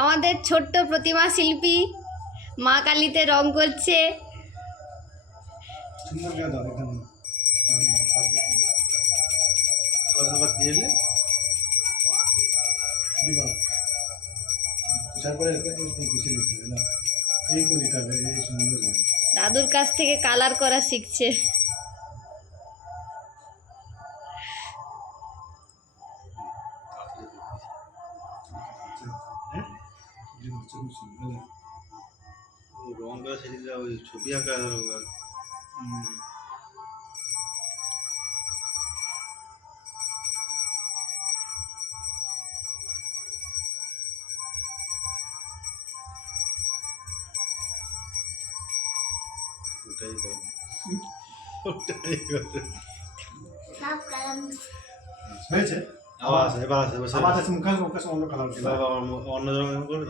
আমাদের ছোট্ট প্রতিমা শিল্পী মা কালীতে রং করছে। সুন্দর করে দাও একদম আলাদা দিয়ে এলে দিবা পুষার পরে গুছিয়ে নিতে হবে না, এই করে নিতে হবে, এই সুন্দর দাদুর কাছ থেকে কালার করা শিখছে। রং করা সেদিকে ওই ছবি আঁকা ওটাই করে ওটাই করে সব কালার হয়েছে। আবার আছে, এবার আছে, অন্য কালার অন্য রকম করে